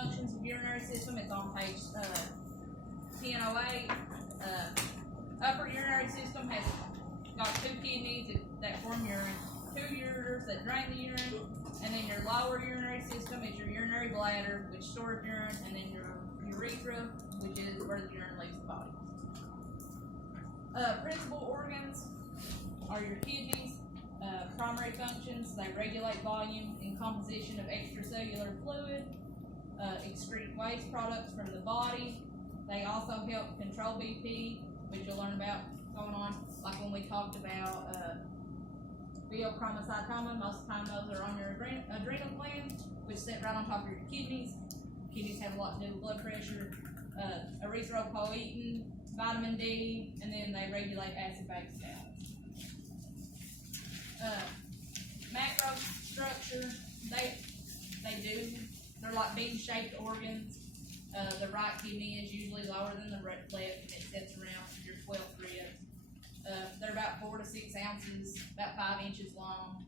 functions of urinary system. It's on page 1008. Upper urinary system has got 2 kidneys that form urine, 2 ureters that drain the urine, and then your lower urinary system is your urinary bladder, which stores urine, and then your urethra, which is where the urine leaves the body. Principal organs are your kidneys. Primary functions, they regulate volume and composition of extracellular fluid, excrete waste products from the body. They also help control BP, which you'll learn about going on, like when we talked about pheochromocytoma. Most of the time those are on your adrenal glands, which sit right on top of your kidneys. Kidneys have a lot to do with blood pressure, erythropoietin, vitamin D, and then they regulate acid-base cells. Macro structure, they're like bean-shaped organs. The right kidney is usually lower than the left, and it sits around your 12th rib. They're about 4 to 6 ounces, about 5 inches long.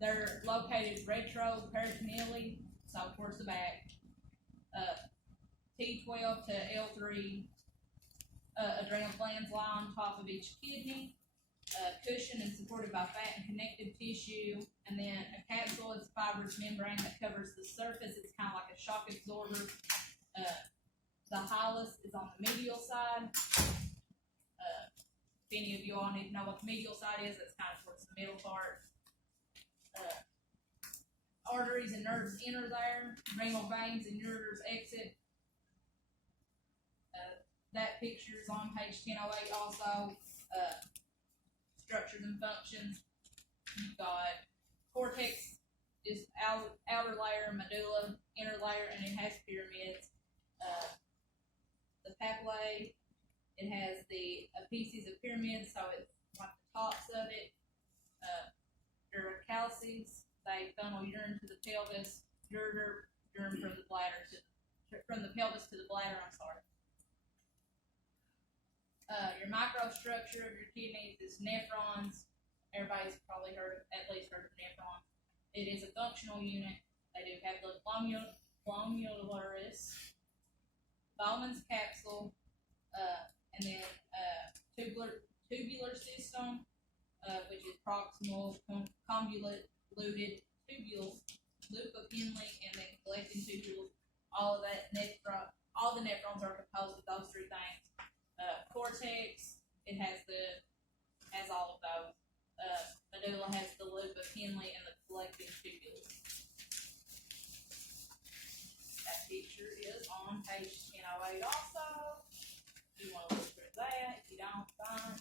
They're located retroperitoneally, so towards the back. T12 to L3 adrenal glands lie on top of each kidney. Cushioned and supported by fat and connective tissue, and then a capsule is a fibrous membrane that covers the surface. It's kind of like a shock absorber. The hilus is on the medial side. If any of you all need to know what the medial side is, it's kind of towards the middle part. Arteries and nerves enter there. Renal veins and ureters exit. That picture is on page 1008 also. Structures and functions. You've got cortex is outer layer, medulla, inner layer, and it has pyramids. The papillae, it has the apices of pyramids, so it's like the tops of it. Urocalces, they funnel urine to the pelvis. Ureter, urine from the bladder from the pelvis to the bladder. Your microstructure of your kidneys is nephrons. Everybody's probably at least heard of nephrons. It is a functional unit. They do have the glomulus, Bowman's capsule, and then tubular system, which is proximal, convoluted tubules, loop of Henle, and then collecting tubules. All the nephrons are composed of those 3 things. Cortex, it has all of those. Medulla has the loop of Henle and the collecting tubules. That picture is on page 1008 also. If you want to look through that, if you don't, fine.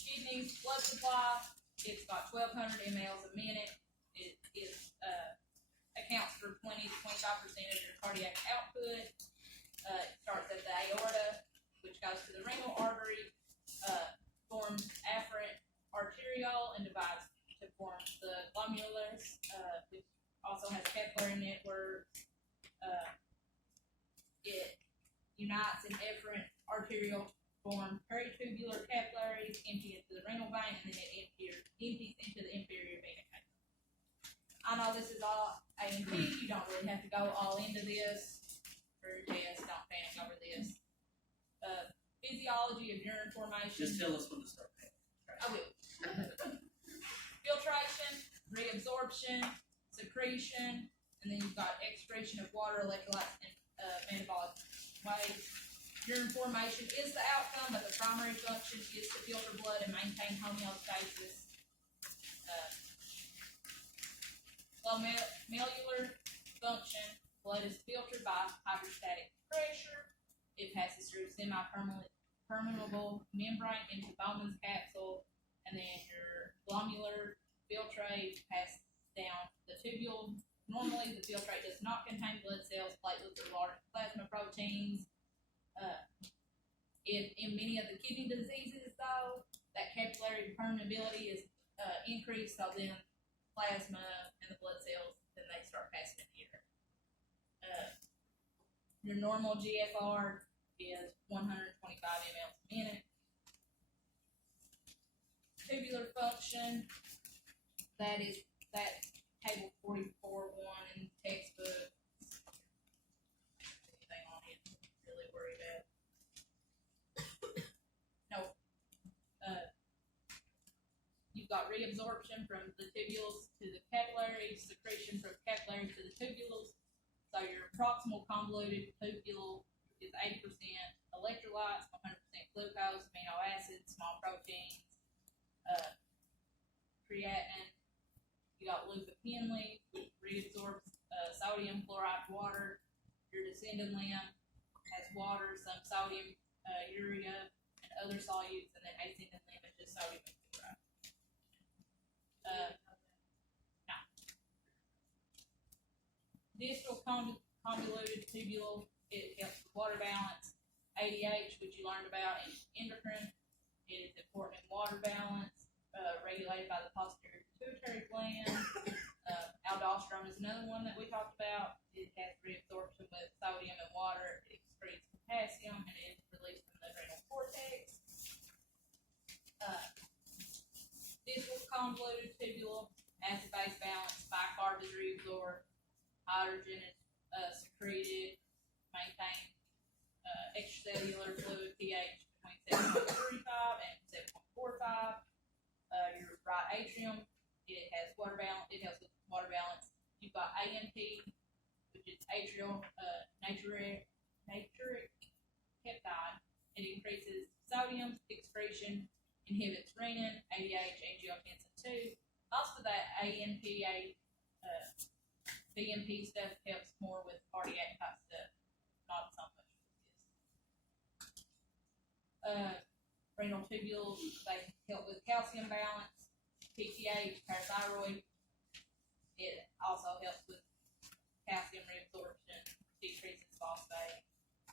Kidneys, blood supply, it's got 1,200 mLs a minute. It accounts for 20 to 25% of your cardiac output. It starts at the aorta, which goes to the renal artery, forms afferent arteriole, and divides to form the glomulus, which also has capillary networks. It unites in efferent arteriole, form peritubular capillaries, empty into the renal vein, and then it empties into the inferior vena cava. I know this is all A&P. You don't really have to go all into this for your test. Don't panic over this. Physiology of urine formation. Just tell us when to start paying. I will. Filtration, reabsorption, secretion, and then you've got excretion of water, electrolytes, and metabolic waste. Urine formation is the outcome, but the primary function is to filter blood and maintain homeostasis. Glomerular function, blood is filtered by hydrostatic pressure. It passes through semi-permeable membrane into Bowman's capsule, and then your glomerular filtrate passes down the tubule. Normally, the filtrate does not contain blood cells, platelets, or large plasma proteins. In many of the kidney diseases, though, that capillary permeability is increased, so then plasma and the blood cells, then they start passing in here. Your normal GFR is 125 mLs a minute. Tubular function, that table 44.1 in the textbook. reabsorption from the tubules to the capillaries, secretion from capillaries to the tubules. So your proximal convoluted tubule is 80% electrolytes, 100% glucose, amino acids, small proteins, creatinine. You got Luca Henley, which reabsorbs sodium chloride water. Your descending limb has water, some sodium, urea, and other solutes, and then ascending limb is just sodium and chloride. Distal convoluted tubule, it helps with water balance. ADH, which you learned about in endocrine, it is important in water balance, regulated by the posterior pituitary gland. Aldosterone is another one that we talked about. It has reabsorption with sodium and water. It excretes potassium and it is released from the adrenal cortex. Distal convoluted tubule, acid-base balance, bicarb is reabsorbed, hydrogen is secreted, maintain extracellular fluid pH between 7.35 and 7.45. Your right atrium, it has water balance. It helps with water balance. You've got ANP, which is atrial natriuretic peptide. It increases sodium excretion, inhibits renin, ADH, angiotensin 2. Also, that ANP, BMP stuff helps more with cardiac type stuff, not so much with this. Renal tubules, they help with calcium balance. PTH, parathyroid, it also helps with calcium reabsorption, decreases phosphate.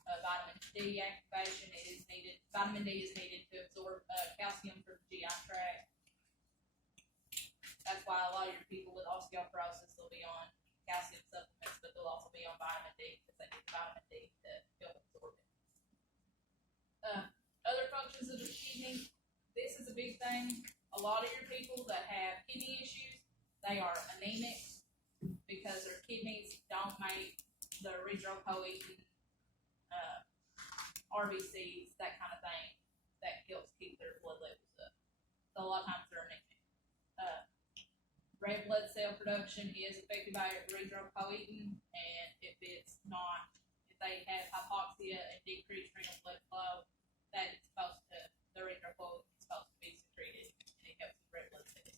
Vitamin D activation is needed. Vitamin D is needed to absorb calcium from the GI tract. That's why a lot of your people with osteoporosis will be on calcium supplements, but they'll also be on vitamin D because they need vitamin D to help absorb it. Other functions of the kidney, this is a big thing. A lot of your people that have kidney issues, they are anemic because their kidneys don't make the erythropoietin, RBCs, that kind of thing, that helps keep their blood levels up. So a lot of times they're anemic. Red blood cell production is affected by erythropoietin, and if it's not, if they have hypoxia and decreased renal blood flow, that is supposed to, the erythropoietin is supposed to be secreted, and it helps with red blood cells.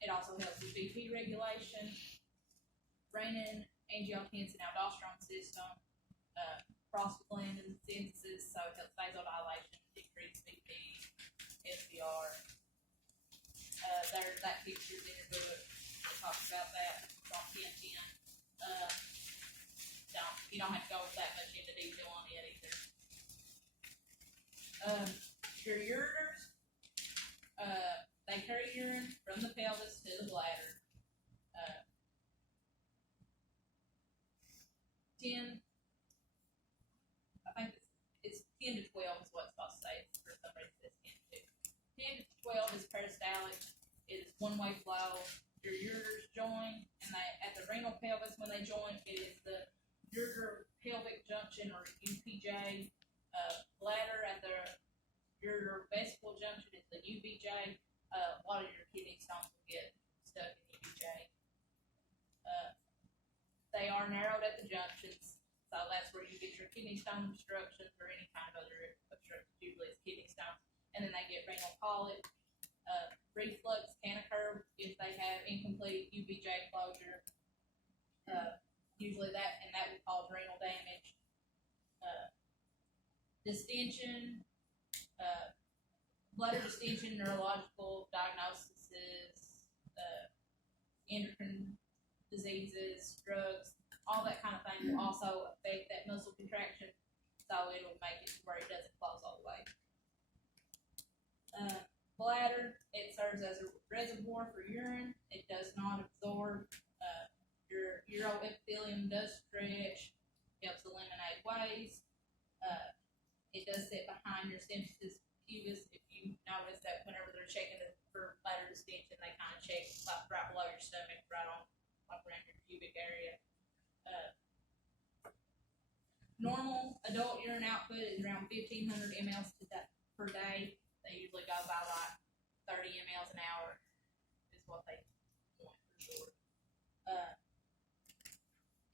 It also helps with BP regulation, renin, angiotensin, aldosterone system, prostaglandin synthesis, so it helps vasodilation, decrease BP, SVR. There's that picture in your book that talks about that. It's on 1010. You don't have to go that much into detail on it either. Your ureters, they carry urine from the pelvis to the bladder. 10, I think it's 10 to 12 is what it's supposed to say. For some reason it's 10 to 10 to 12 is peristaltic. It is one-way flow. Your ureters join, and they, at the renal pelvis, when they join, it is the ureter-pelvic junction, or UPJ. Bladder at the ureter-vesical junction is the UVJ. A lot of your kidney stones will get stuck in UVJ. They are narrowed at the junctions, so that's where you get your kidney stone obstructions or any kind of other obstruction. Usually it's kidney stones, and then they get renal polyp. Reflux can occur if they have incomplete UVJ closure. Usually that will cause renal damage. Distension, bladder distension, neurological diagnoses, endocrine diseases, drugs, all that kind of thing will also affect that muscle contraction, so it'll make it to where it doesn't close all the way. Bladder, it serves as a reservoir for urine. It does not absorb. Your uroepithelium does stretch, helps eliminate waste. It does sit behind your symphysis pubis. If you notice that whenever they're checking for bladder distension, they kind of check like right below your stomach, right on, like around your pubic area. Normal adult urine output is around 1,500 mLs per day. They usually go by like 30 30 mLs an hour is what they want for sure.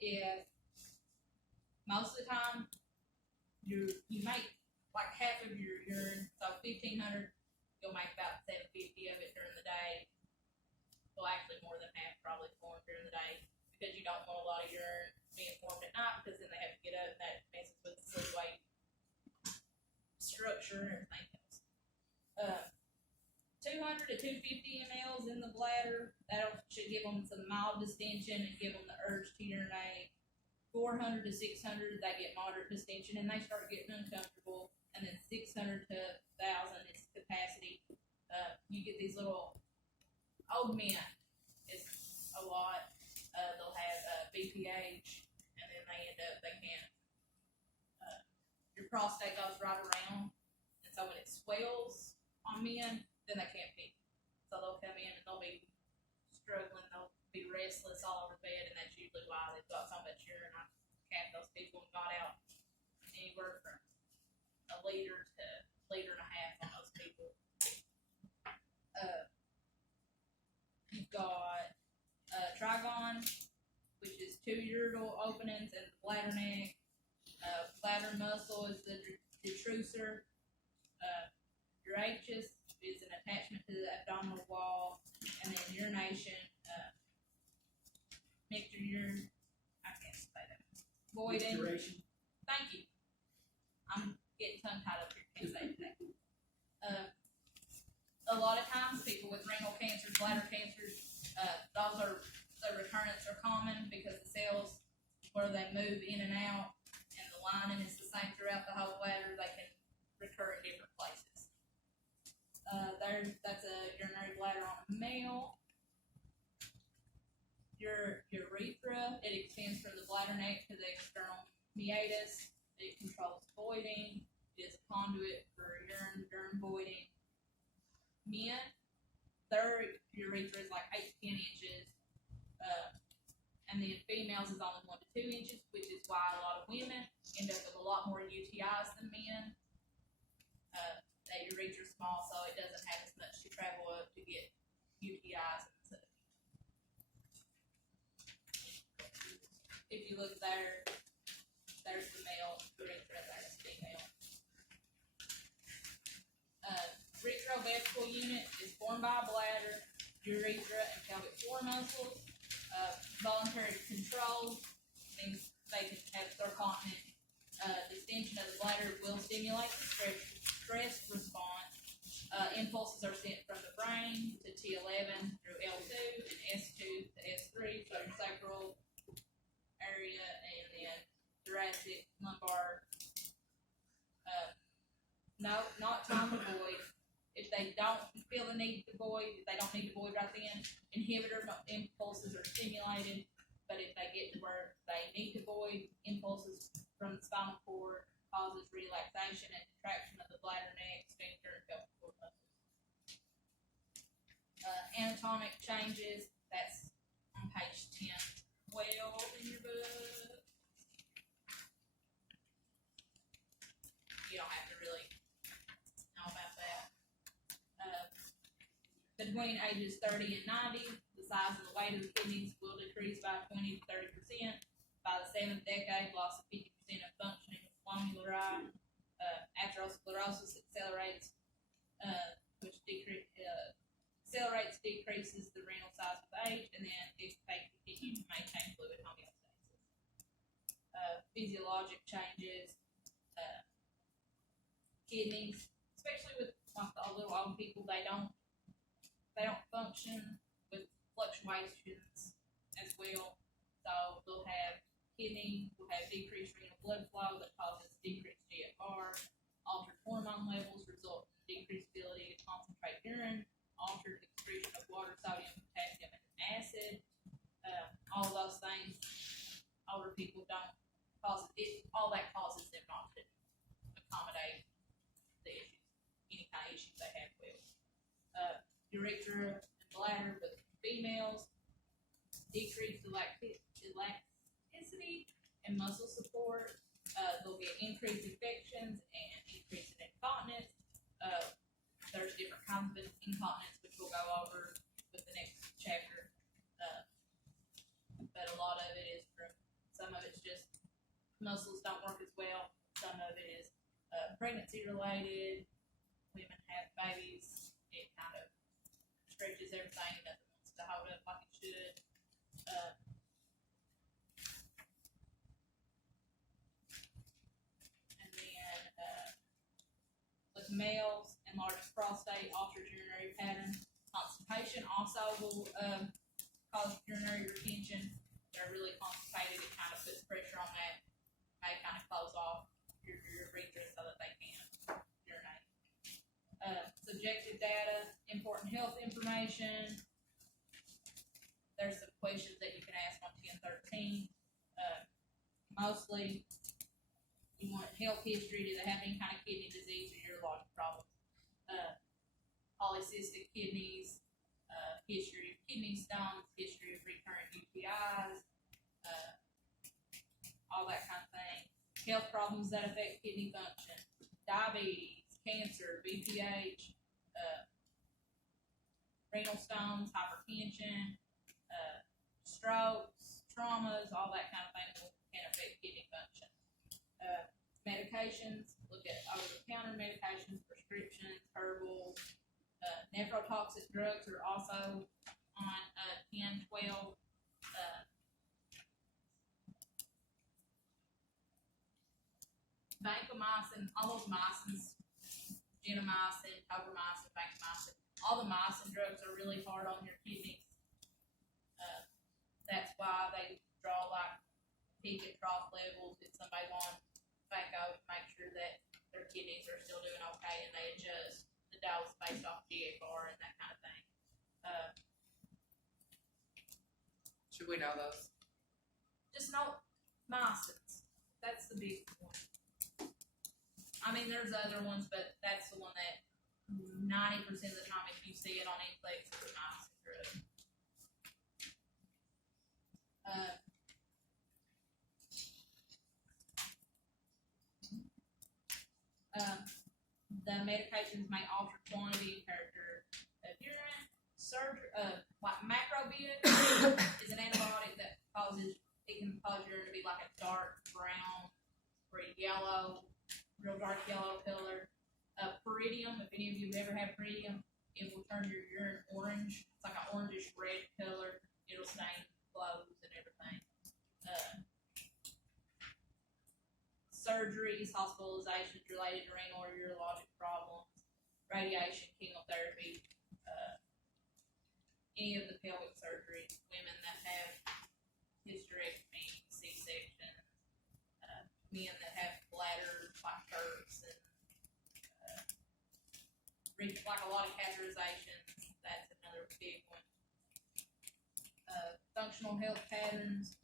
If most of the time you make like half of your urine, so 1,500, you'll make about 750 of it during the day. Well, actually more than half probably formed during the day, because you don't want a lot of urine being formed at night, because then they have to get up and that messes with the sleep weight structure and everything else. 200 to 250 mLs in the bladder, should give them some mild distension and give them the urge to urinate. 400 to 600, they get moderate distension and they start getting uncomfortable. And then 600 to 1,000 is capacity. You get these little old men, it's a lot. They'll have BPH, and then they can't. Your prostate goes right around, and so when it swells on men, then they can't pee. So they'll come in and they'll be struggling, they'll be restless all over the bed, and that's usually why they've got so much urine. I counted those people and got out anywhere from a liter to a liter and a half on those people. You've got trigon, which is 2 ureteral openings and the bladder neck. Bladder muscle is the detrusor. Urachus is an attachment to the abdominal wall, and then urination, mixture urine. I can't say that. Voiding. Thank you. I'm getting tongue tied up here. Can't say that. A lot of times, people with renal cancers, bladder cancers, the recurrence are common because the cells where they move in and out, and the lining is the same throughout the whole bladder. They can recur in different places. That's a urinary bladder on a male. Your urethra, it extends from the bladder neck to the external meatus. It controls voiding. It is a conduit for urine voiding. Men, their urethra is like 8 to 10 inches. And then females is only 1 to 2 inches, which is why a lot of women end up with a lot more UTIs than men. That urethra is small, so it doesn't have as much to travel up to get UTIs and such. If you look there, there's the male urethra, there's the female. Retrovesical unit is formed by a bladder, urethra, and pelvic floor muscles. Voluntary control means they can have their continent. Distension of the bladder will stimulate the stress response. Impulses are sent from the brain to T11 through L2 and S2 to S3, so your sacral area, and then thoracic, lumbar. No, not time to void. If they don't feel the need to void, if they don't need to void right then, inhibitor impulses are stimulated. But if they get to where they need to void, impulses from the spinal cord causes relaxation and contraction of the bladder neck, sphincter, and pelvic floor muscles. Anatomic changes, that's on page 10-12 in your book. You don't have to really know about that. Between ages 30 and 90, the size and the weight of the kidneys will decrease by 20 to 30%. By the 7th decade, loss of 50% of functioning glomeruli. Atherosclerosis accelerates, decreases the renal size with age, and then if they continue to maintain fluid homeostasis. Physiologic changes, kidneys, especially with like the little old people, they don't function with fluctuations as well. So they'll have kidney, will have decreased renal blood flow that causes decreased GFR. Altered hormone levels result in decreased ability to concentrate urine. Altered excretion of water, sodium, potassium, and acid. All of those things, older people don't cause it. All that causes them not to accommodate the issues, any kind of issues they have with urethra and bladder with females. Decreased elasticity and muscle support. They'll get increased infections and increase in incontinence. There's different kinds of incontinence, which muscles don't work as well. Some of it is pregnancy related. Women have babies, it kind of stretches everything and nothing wants to hold up like it should. And then with males, enlarged prostate, altered urinary pattern, constipation also will cause urinary retention. They're really constipated, it kind of puts pressure on that, may kind of close off your urethra so that they can urinate. Subjective data, important health information. There's some questions that you can ask on 1013. Mostly, you want health history. Do they have any kind of kidney disease or urologic problems? Polycystic kidneys, history of kidney stones, history of recurrent UTIs, all that kind of thing. Health problems that affect kidney function, diabetes, cancer, BPH, renal stones, hypertension, strokes, traumas, all that kind of thing can affect kidney function. Medications, look at over-the-counter medications, prescriptions, herbals. Nephrotoxic drugs are also on 1012. Vancomycin, all those mycins, gentamicin, tobramycin, vancomycin, all the mycin drugs are really hard on your kidneys. That's why they draw like peak and trough levels. If somebody wants vanco to make sure that their kidneys are still doing okay, and they adjust the dose based off GFR and that kind of thing. Should we know those? Just know mycins. That's the big one. I mean, there's other ones, but that's the one that 90% of the time, if you see it on Inflex, it's a mycin drug. The medications may alter quantity and character of urine. Like macrobid is an antibiotic that can cause urine to be like a dark brown or yellow, real dark yellow color. Peridium, if any of you have ever had peridium, it will turn your urine orange. It's like an orangish red color. It'll stain clothes and everything. Surgeries, hospitalizations related to renal or urologic problems, radiation, chemotherapy, any of the pelvic surgeries, women that have hysterectomy, C-section, men that have bladder like births and like a lot of catheterizations, that's another big one. Functional health patterns,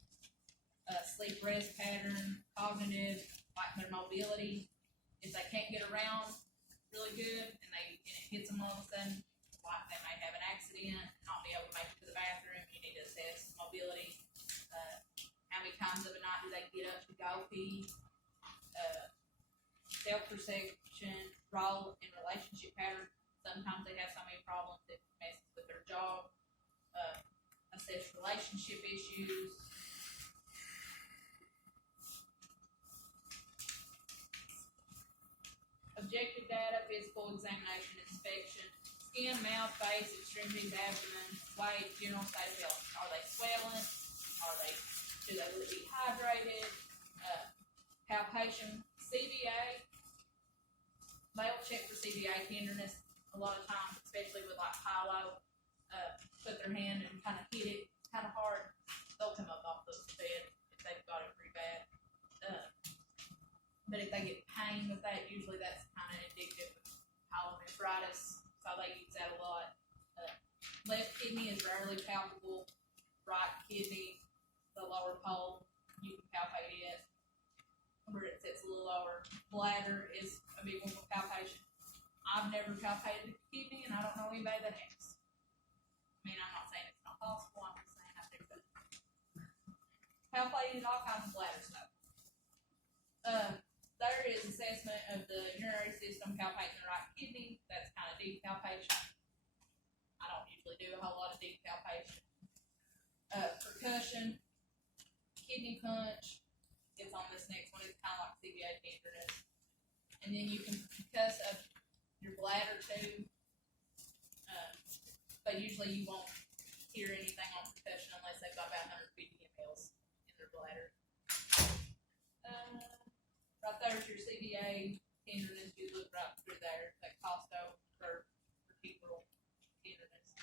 sleep rest pattern, cognitive, like their mobility. If they can't get around really good and it hits them all of a sudden, like they may have an accident, not be able to make it to the bathroom, you need to assess mobility. How many times of a night do they get up to go pee? Self-perception, role and relationship pattern. Sometimes they have so many problems that messes with their job. Assess relationship issues. Objective data, physical examination, inspection, skin, mouth, face, extremities, abdomen, weight, general state of health. Are they swelling? Do they look dehydrated? Palpation, CVA. They'll check for CVA tenderness a lot of times, especially with like Hilo. Put their hand and kind of hit it kind of hard. They'll come up off the bed if they've got it pretty bad. But if they get pain with that, usually that's kind of indicative of pyelonephritis, so they use that a lot. Left kidney is rarely palpable. Right kidney, the lower pole, you can palpate it where it sits a little lower. Bladder is a big one for palpation. I've never palpated a kidney, and I don't know anybody that has. I mean, I'm not saying it's not possible, I'm just saying I've never done it. Palpated all kinds of bladder stuff. There is assessment of the urinary system, palpating the right kidney. That's kind of deep palpation. I don't usually do a whole lot of deep palpation. Percussion, kidney punch, it's on this next one, it's kinda like CBA tenderness. And then you can cuss of your bladder too. But usually you won't hear anything on percussion unless they've got about 150 mLs in their bladder. Right there's your CBA tenderness, you look right through there, that Costo for vertebral tenderness.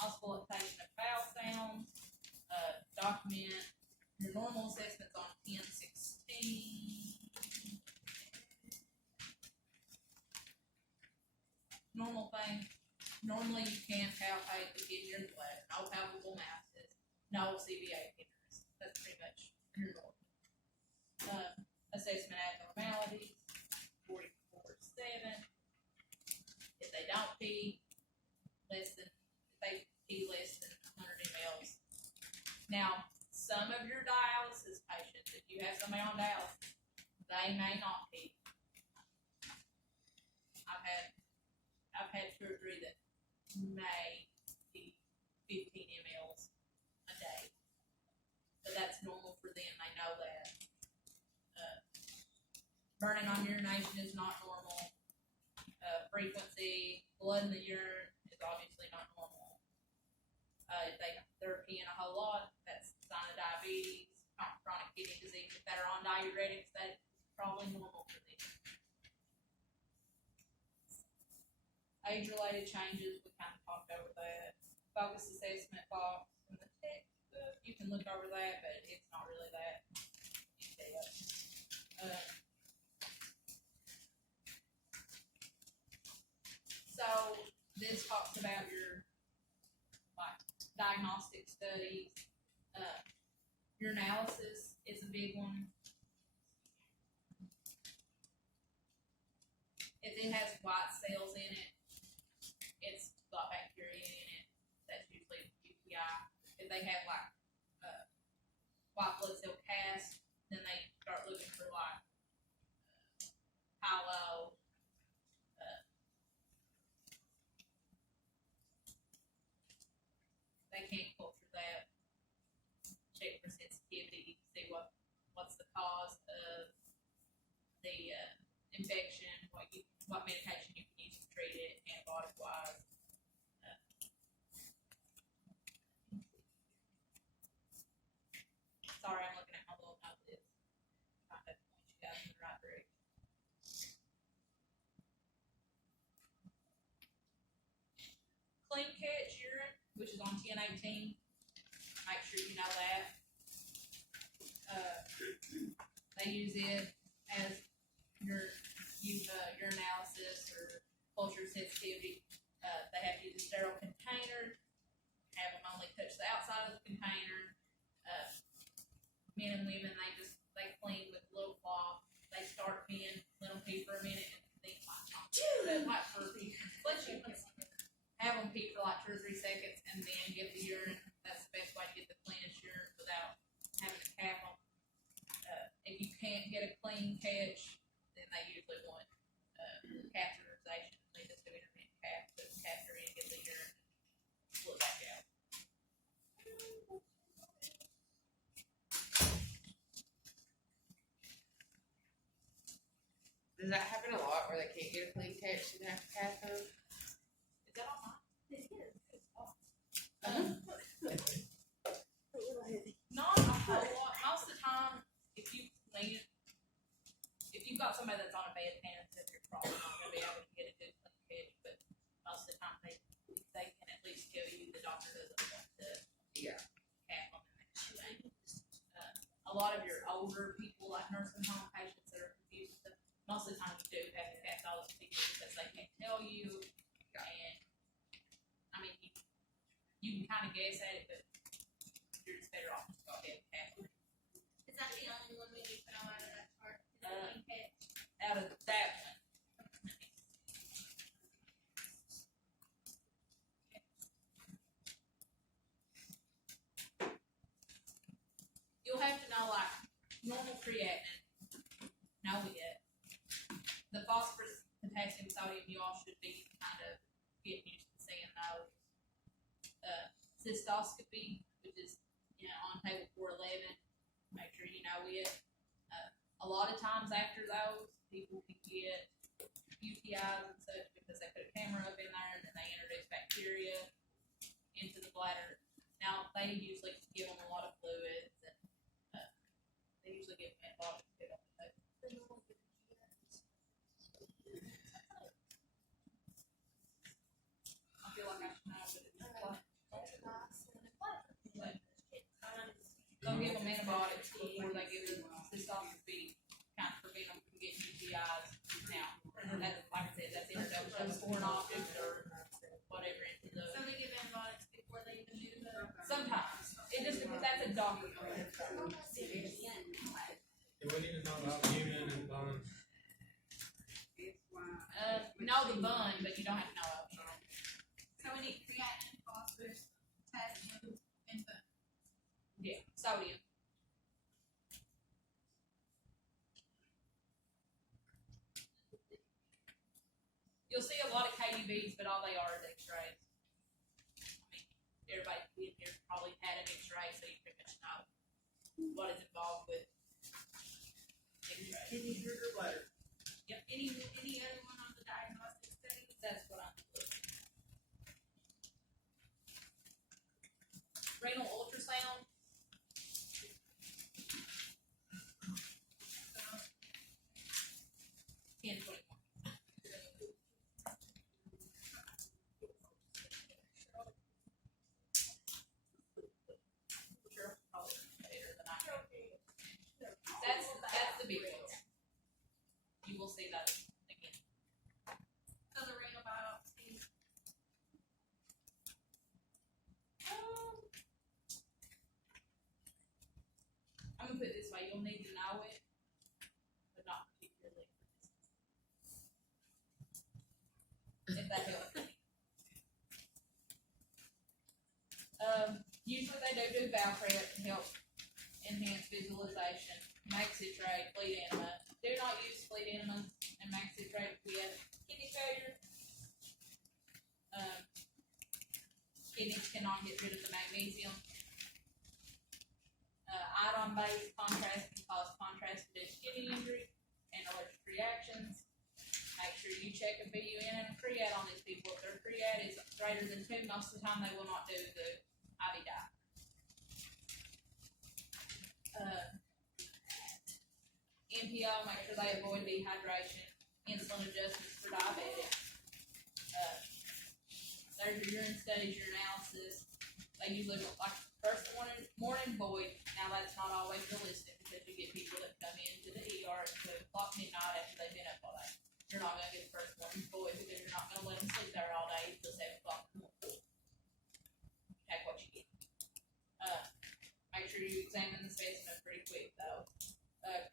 Auscultation of vowel sounds, document your normal assessments on 1016. Normal thing, normally you can't palpate the kidney or the bladder, no palpable masses, no CBA tenderness. That's pretty much your normal. Assessment abnormalities, 44.7. If they don't pee less than 100 mLs. Now, some of your dialysis patients, if you have somebody on dialysis, they may not pee. I've had 2 or 3 that may pee 15 mLs a day, but that's normal for them. They know that. Burning on urination is not normal. Frequency, blood in the urine is obviously not normal. If they're peeing a whole lot, that's a sign of diabetes, chronic kidney disease. If they're on diuretics, that's probably normal for them. Age-related changes, we kind of talked over that. Focus assessment box in the textbook, you can look over that, but it's not really that in-depth. So this talks about your diagnostic studies. Your analysis is a big one. If it has white cells in it, it's got bacteria in it. That's usually UTI. If they have white blood cell cast, then they start looking for hylo. They can't culture that. Check for sensitivity, see what's the cause of the infection, what medication you can use to treat it, antibiotic wise. Sorry, I'm looking at my little note list. Trying to point you guys in the right direction. Clean catch urine, which is on 1018. Make sure you know that. They use it as your analysis or culture sensitivity. They have to use a sterile container. Have them only touch the outside of the container. Men and women, they clean with a little cloth. They start peeing, let them pee for a minute, and think have them pee for 2 or 3 seconds, and then give the urine. That's the best way to get the cleanest urine without having to cap them. If you can't get a clean catch, then they usually want catheterization. They just do intermittent cap, put the catheter in, get the urine, and pull it back out. Does that happen a lot where they can't get a clean catch and have to catheter? Is that all mine? It is. Not a whole lot. Most of the time, if you've got somebody that's on a bed cancer, you're probably not going to be able to get a good clean catch. But most of the time, they can at least tell you the doctor doesn't want to cap them in that way. A lot of your older people, like nursing home patients that are confused, most of the time you do have to cap all those people because they can't tell you. And I mean, you can kind of guess at it, but you're just better off just go ahead and cap them. Is that the only one we need to know out of that chart? Out of that one. You'll have to know normal creatinine. Know it. The phosphorus, potassium, sodium, you all should be kind of getting used to seeing those. cystoscopy, which is, on table 411. Make sure you know it. A lot of times after those, people can get UTIs and such because they put a camera up in there and then they introduce bacteria into the bladder. Now, they usually give them a lot of fluids and they usually give them antibiotics to get on the table. I feel like I should know, but it's like, they'll give them antibiotics before they give them cystoscopy, kind of prevent them from getting UTIs. Now, that's, like I said, that's introduction of foreign objects or whatever into the. So they give antibiotics before they even do the. Sometimes. It just, that's a doctor. Do we need to know about Union and Bond? Know the bun, but you don't have to know it. So we need creatinine, phosphorus, potassium, and both. Yeah, sodium. You'll see a lot of KUVs, but all they are is X-rays. I mean, everybody in here probably had an X-ray, so you pretty much know what is involved with X-rays. Kidney, sugar, bladder. Yep, Any other one on the diagnostic study? that's what I'm looking. Renal ultrasound. Ten 21. Sure, probably better than I can. That's the big ones. You will see those again. So the renal biopsy. I'm gonna put it this way: you'll need to know it, but not particularly for this. If that helps. Usually they do bowel prep to help enhance visualization, max citrate, bleed enema. Do not use bleed enema and max citrate if we have kidney failure. Kidneys cannot get rid of the magnesium. Iodine-based contrast can cause contrast-induced kidney injury and allergic reactions. Make sure you check a BUN and a creat on these people. If their creat is greater than 2, most of the time they will not do the IV diet. NPO, make sure they avoid dehydration. Insulin adjustments for diabetics. There's your urine studies, your analysis. They usually look like first morning void. Now that's not always realistic because you get people that come into the ER at 2 o'clock midnight after they've been up all day. You're not gonna get the first morning void because you're not gonna let them sleep there all day until 7 o'clock in the morning. Take what you get. Make sure you examine the specimen pretty quick though.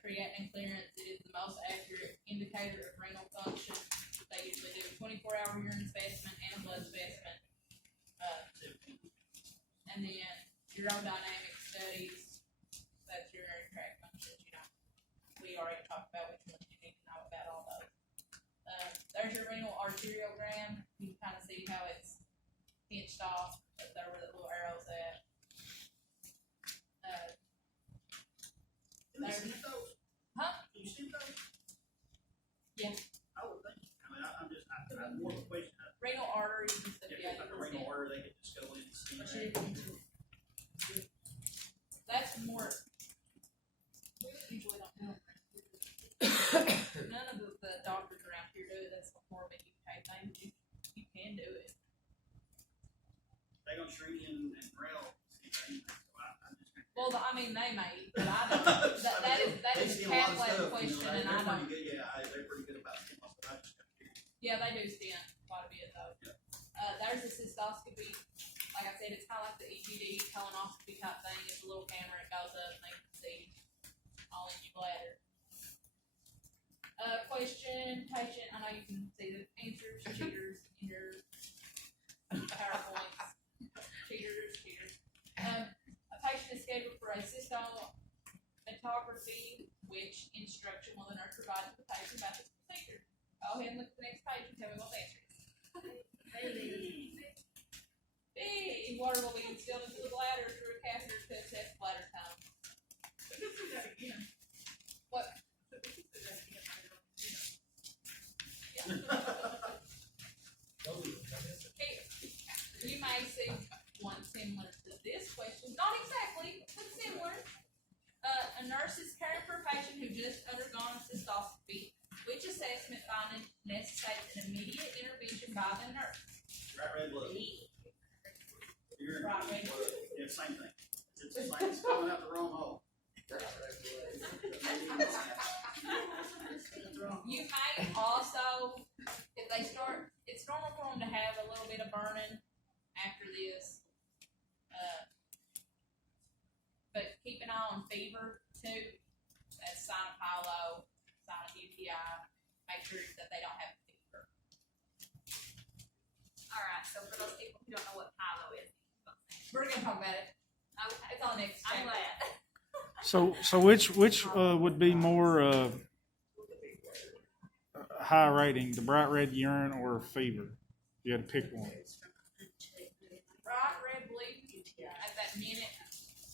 Creatinine clearance is the most accurate indicator of renal function. They usually do a 24-hour urine specimen and a blood specimen. And then urodynamic studies, that's urinary tract functions, we already talked about which ones you need to know about all those. There's your renal arteriogram. You can kind of see how it's pinched off, but there were the little arrows at. Can you see those? Huh? Can you see those? Yeah. I would think. I mean, I'm just, I have more of a question. Renal arteries and stuff, If yeah. it's like a renal order, they could just go in and see But that. that's more. We usually don't know. None of the doctors around here do it. That's more of a UK thing. You can do it. They gonna shrink in and rail. See, so I'm just gonna. Well, I mean, they may, but I don't. That is They a see a lot of cat stuff, question, they're and I don't. pretty good, yeah, they're pretty good about it. I just got curious. Yeah, they do stent quite a bit though. Yeah. There's a cystoscopy. Like I said, it's kind of like the EGD colonoscopy type thing. It's a little camera. It goes up and they can see all in your bladder. Question, patient. I know you can see the answers. Cheaters in your PowerPoints. Cheaters. A patient is scheduled for a cystometography, which instruction will the nurse provide to the patient about this procedure? Go ahead and look at the next page and tell me what the answer is. Big B, water will be instilled into the bladder through a catheter to assess bladder tone. We can do that again. What? We can do that again. Here, you may see one similar to this question, not exactly, but similar. A nurse is caring for a patient who just undergone a cystoscopy. Which assessment finding necessitates an immediate intervention by the nurse? Right, red, blue. You're Right, red, blue. Yeah, same thing. It's coming out the wrong hole. You may also, if they start, it's normal for them to have a little bit of burning after this. But keep an eye on fever too. That's sign of Pilo, sign of UTI. Make sure that they don't have fever. Alright, so for those people who don't know what Pilo is. We're gonna talk about it. It's on next I'm chapter. glad. So which would be more high rating, the bright red urine or fever? You had to pick one. Bright red bleeding at that minute.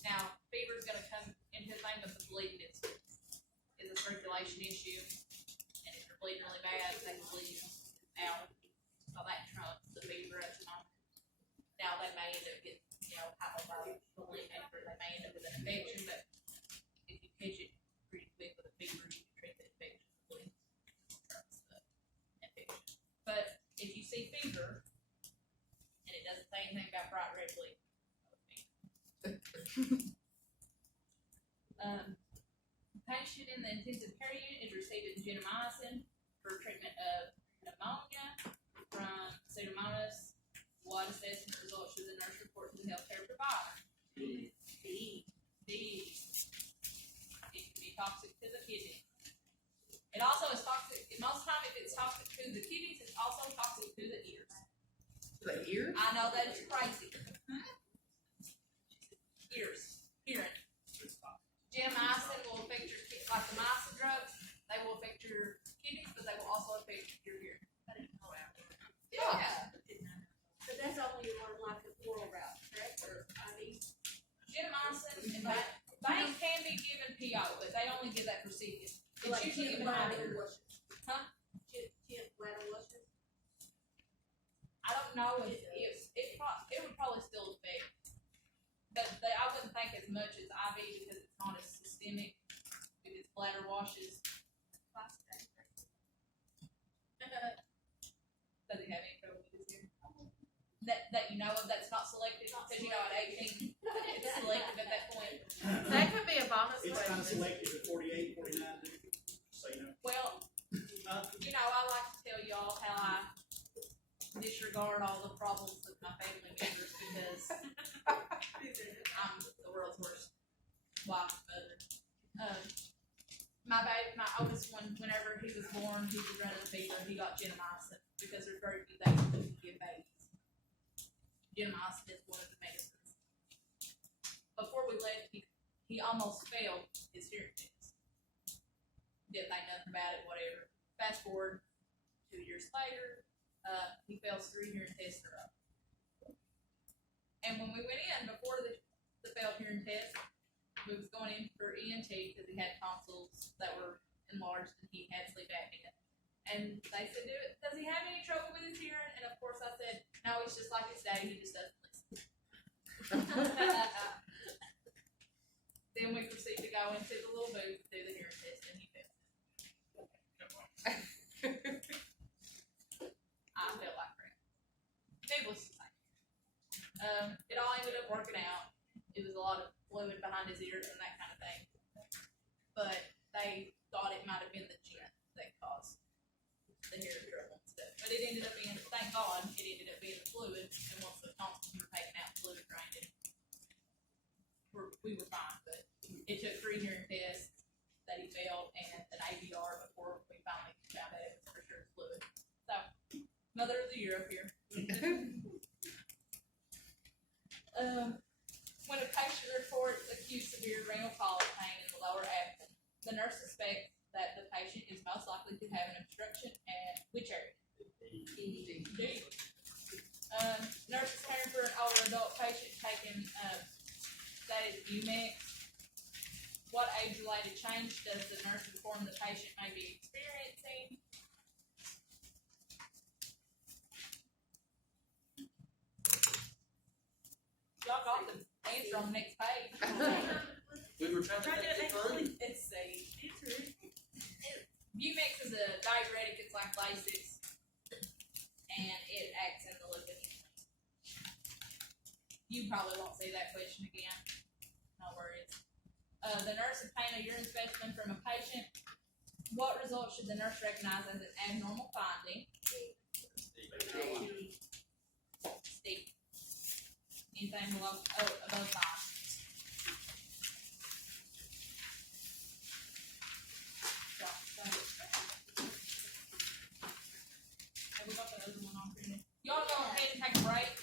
Now, fever's gonna come into the thing, but the bleeding is a circulation issue. And if you're bleeding really bad, they can bleed out. So that trumps the fever at the moment. Now, they may end up getting, hypovolemic, or they may end up with an infection, but if you catch it pretty quick with a fever, you can treat the infection. Bleeding trumps the infection. But if you see fever, and it doesn't say anything about bright red bleeding, patient in the intensive care unit is receiving gentamicin for treatment of pneumonia from Pseudomonas. What assessment results should the nurse report to the healthcare provider? D. It can be toxic to the kidney. It also is toxic. Most time, if it's toxic to the kidneys, it's also toxic to the ears. The ears? I know that is crazy. Ears, hearing. Gentamicin will affect your like the mycin drugs. They will affect your kidneys, but they will also affect your hearing. Yeah. But that's only on like the oral route, correct? Or IV? Gentamicin and that they can be given PO, but they only give that for CVS. It's Like usually gin given bladder IV. washes. Huh? Gin bladder washes. I don't know if it would probably still affect, but I wouldn't think as much as IV because it's not as systemic. If it's bladder washes. Does he have any trouble with his ear? That you know of, that's not selective, because you know at 18, it's selective at that point. That could be a bonus It's kind of question. selective at 48, 49, so you know. Well, I like to tell y'all how I disregard all the problems with my family members because I'm the world's worst wife and mother. My oldest one, whenever he was born, he was running a fever. He got gentamicin because there's very few things that you can give babies. Gentamicin is one of the medicines. Before we left, he almost failed his hearing test. Didn't think nothing about it, whatever. Fast forward 2 years later, he fails 3 hearing tests in a row. And when we went in before the failed hearing test, we was going in for ENT because he had tonsils that were enlarged and he had sleep apnea. And they said, does he have any trouble with his hearing? And of course I said, no, he's just like his daddy, he just doesn't listen. Then we proceeded to go into the little booth to do the hearing test and he failed. I felt like crap. Needless to say. It all ended up working out. It was a lot of fluid behind his ears and that kind of thing. But they thought it might have been the gin that caused the hearing trouble and stuff. But it ended up being, thank God, it ended up being the fluid. And once the tonsils were taken out, fluid drained it. We were fine, but it took 3 hearing tests that he failed and an ABR before we finally found out it was for sure fluid. So, mother of the year up here. When a patient reports acute severe renal polyp pain in the lower abdomen, the nurse suspects that the patient is most likely to have an obstruction at which area? D. Nurse is caring for an older adult patient taking, stated UMIX. What age-related change does the nurse inform the patient may be experiencing? Y'all got the answer on the next page. We were trying to make it fun. It's C. UMIX is a diuretic, it's like Lasix, and it acts in the lipid. You probably won't see that question again, no worries. The nurse obtained a urine specimen from a patient. What result should the nurse recognize as an abnormal finding? Steep. Anything below, above 5. Have we got the other one on for you? Y'all go ahead and take a break.